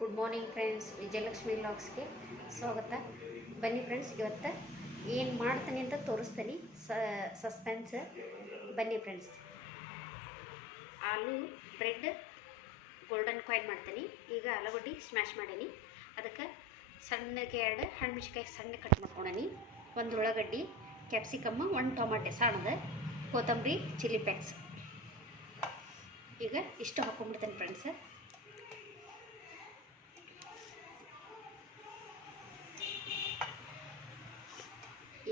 Good morning friends, Vijayalakshmi ವ್ಲಾಗ್ಸ್ಗೆ ಸ್ವಾಗತ. ಬನ್ನಿ friends, ಇವತ್ತು ಏನು ಮಾಡ್ತೀನಿ ಅಂತ ತೋರಿಸ್ತೀನಿ. ಸಸ್ಪೆನ್ಸ್. ಬನ್ನಿ ಫ್ರೆಂಡ್ಸ್. ಆಲೂ ಬ್ರೆಡ್ ಗೋಲ್ಡನ್ ಕಾಯಿನ್ ಮಾಡ್ತೀನಿ. ಈಗ ಆಲೂಗಡ್ಡೆ ಸ್ಮ್ಯಾಶ್ ಮಾಡೀನಿ. ಅದಕ್ಕೆ ಸಣ್ಣಗೆ ಎರಡು ಹಣ್ಣು ಮೆಣಸಿನ್ಕಾಯಿ ಸಣ್ಣ ಕಟ್ ಮಾಡ್ಕೊಂಡೀನಿ. ಒಂದು ಉಳ್ಳಾಗಡ್ಡಿ, ಕ್ಯಾಪ್ಸಿಕಮ್, ಒಂದು ಟೊಮಾಟೆ ಸಣ್ಣದು, ಕೊತ್ತಂಬರಿ, ಚಿಲ್ಲಿ ಫ್ಲೇಕ್ಸ್. ಈಗ ಇಷ್ಟು ಹಾಕೊಂಡ್ಬಿಡ್ತೀನಿ ಫ್ರೆಂಡ್ಸ್.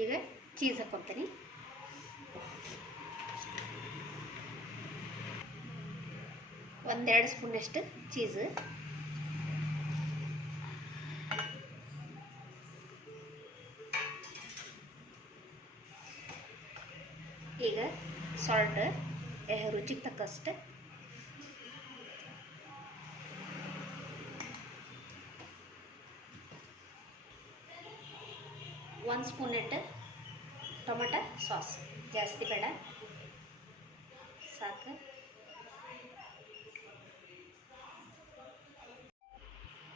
ಈಗ ಚೀಸ್ ಹಾಕ್ಕೊತೀನಿ. ಒಂದೆರಡು ಸ್ಪೂನಷ್ಟು ಚೀಸ್. ಈಗ ಸಾಲ್ಟ್ ರುಚಿಗೆ ತಕ್ಕಷ್ಟು. ಒಂದು ಸ್ಪೂನ್ ಟೊಮೆಟೊ ಸಾಸ್, ಜಾಸ್ತಿ ಬೇಡ, ಸಾಕು.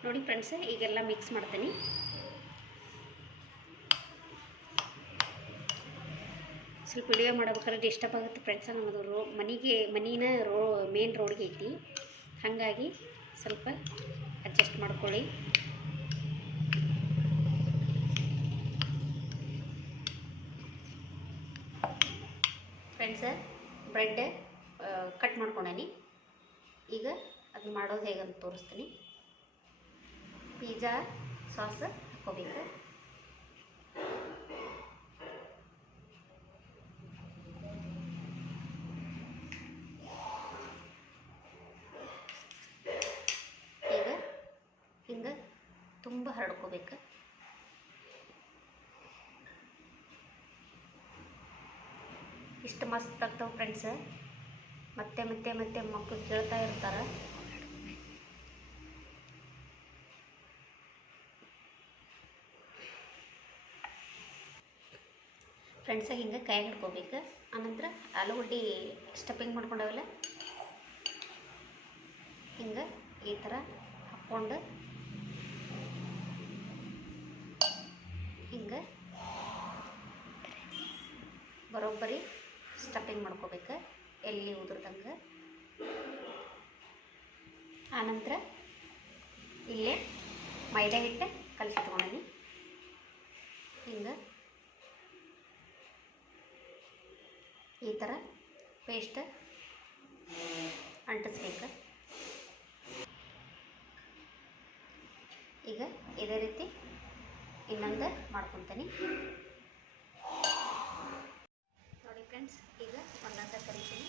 ನೋಡಿ ಫ್ರೆಂಡ್ಸ್, ಈಗೆಲ್ಲ ಮಿಕ್ಸ್ ಮಾಡ್ತೀನಿ. ಸ್ವಲ್ಪ ವಿಡಿಯೋ ಮಾಡಬೇಕಾದ್ರೆ ಡಿಸ್ಟರ್ಬ್ ಆಗುತ್ತೆ ಫ್ರೆಂಡ್ಸ್. ನಮ್ಮದು ಮನಿನ ಮೇನ್ ರೋಡ್ಗೆ ಐತಿ, ಹಾಗಾಗಿ ಸ್ವಲ್ಪ ಅಡ್ಜಸ್ಟ್ ಮಾಡ್ಕೊಳ್ಳಿ. ಫ್ರೆಂಡ್ಸ್, ಬ್ರೆಡ್ ಕಟ್ ಮಾಡ್ಕೊಂಡೇನಿ. ಈಗ ಅದು ಮಾಡೋದು ಹೇಗಂತ ತೋರಿಸ್ತೀನಿ. ಪಿಜ್ಜಾ ಸಾಸ್ ಹಾಕ್ಕೋಬೇಕು. ಈಗ ಹಿಂಗೆ ತುಂಬ ಹರಡ್ಕೋಬೇಕು. ಇಷ್ಟು ಮಸ್ತ್ ಆಗ್ತಾವೆ ಫ್ರೆಂಡ್ಸ್. ಮತ್ತೆ ಮತ್ತೆ ಮತ್ತೆ ಮಕ್ಕಳು ಕೇಳ್ತಾ ಇರ್ತಾರೆ. ಫ್ರೆಂಡ್ಸ, ಹಿಂಗೆ ಕೈ ಹಿಡ್ಕೋಬೇಕು. ಆನಂತರ ಆಲೂಗಡ್ಡೆ ಸ್ಟಫಿಂಗ್ ಮಾಡ್ಕೊಂಡಾವಲ್ಲ, ಹಿಂಗೆ ಈ ಥರ ಹಾಕ್ಕೊಂಡು ಹಿಂಗೆ ಬರೋಬ್ಬರಿ ಸ್ಟಫಿಂಗ್ ಮಾಡ್ಕೋಬೇಕು, ಎಲ್ಲಿ ಉದುರ್ದಂಗೆ. ಆನಂತರ ಇಲ್ಲೇ ಮೈದಾ ಹಿಟ್ಟು ಕಲಸಿಟ್ಕೊಂಡೀನಿ. ಹಿಂಗೆ ಈ ಥರ ಪೇಸ್ಟ್ ಅಂಟಿಸ್ಬೇಕು. ಈಗ ಇದೇ ರೀತಿ ಇನ್ನೊಂದು ಮಾಡ್ಕೊತೀನಿ. ನೋಡಿ ಫ್ರೆಂಡ್ಸ್, ಈಗ ಒಂದೊಂದು ಕರಿತೀನಿ.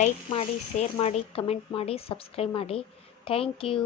ಲೈಕ್ ಮಾಡಿ, ಶೇರ್ ಮಾಡಿ, ಕಮೆಂಟ್ ಮಾಡಿ, ಸಬ್ಸ್ಕ್ರೈಬ್ ಮಾಡಿ. Thank you.